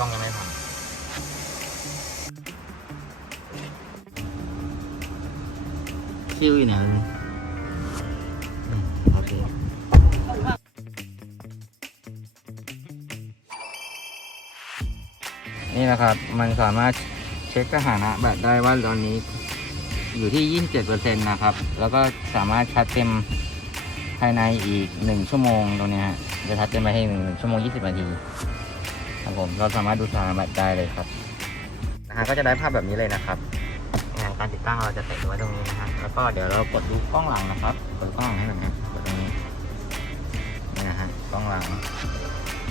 กล้องยังไม่พังคิวอยู่ไหนอืมโอเคนี่นะครับ มันสามารถเช็คสถานะแบตได้ว่าตอนนี้อยู่ที่ 27%นะครับ แล้วก็สามารถชาร์จเต็มภายในอีก 1 ชั่วโมงตรงนี้ฮะจะชาร์จเต็มไปให้1ชั่วโมง 20 นาที ครับผมเราสามารถดูสถานะแบตได้เลยครับนะฮะก็จะได้ภาพแบบนี้เลยนะครับงานการติดตั้งเราจะติดไว้ตรงนี้นะฮะแล้วก็เดี๋ยวเรากดดูกล้องหลังนะครับกดกล้องหลังให้หน่อยนะกดตรงนี้นี่นะฮะกล้องหลัง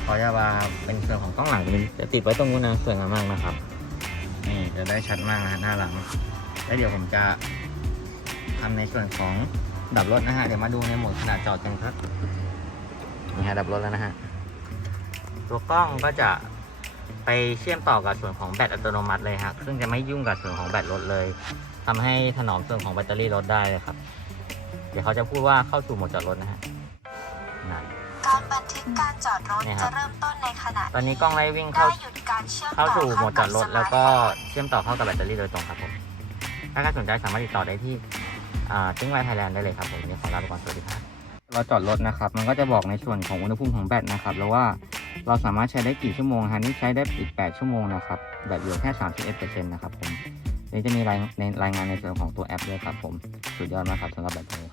เพราะจะว่าเป็นส่วนของกล้องหลังจะจะติดไว้ตรงนู้นนะสวยงามมากนะครับนี่จะได้ชัดมากนะฮะหน้าหลังแล้วเดี๋ยวผมจะทำในส่วนของดับรถนะฮะเดี๋ยวมาดูในโหมดขนาดจอดกันครับนี่ฮะดับรถแล้วนะฮะ ตัวกล้องก็จะไปเชื่อมต่อกับส่วนของแบตอัตโนมัติเลยฮะซึ่งจะไม่ยุ่งกับส่วนของแบตรถเลยทำให้ถนอมส่วนของแบตเตอรี่รถได้เลยครับ เดี๋ยวเขาจะพูดว่าเข้าสู่โหมดจอดรถนะฮะนั่นการบันทึกการจอดรถนี่ครัจะบเริ่มต้นในขณะตอนนี้กล้องไล่วิ่งได้เข้าหยุดการเชื่อมเข้าต่อสู่โหมดจอดรถเข้ากับแล้วก็สมาร์ทโฟนเชื่อมต่อเข้ากับแบตเตอรี่โดยตรงครับผมถ้าใครสนใจสามารถติดต่อได้ที่ติ้งไวไทยแลนด์ได้เลยครับผมนี่ขอลาไปก่อนสวัสดีครับเราจอดรถนะครับ มันก็จะบอกในส่วนของอุณหภูมิของแบตนะครับ แล้วว่า เราสามารถใช้ได้กี่ชั่วโมงฮะนี่ใช้ได้อีก 8 ชั่วโมงนะครับแบตเหลือแค่31%นะครับผมนี่จะมีรายในรายงานในส่วนของตัวแอปด้วยครับผม สุดยอดมากครับสำหรับแบตเตอรี่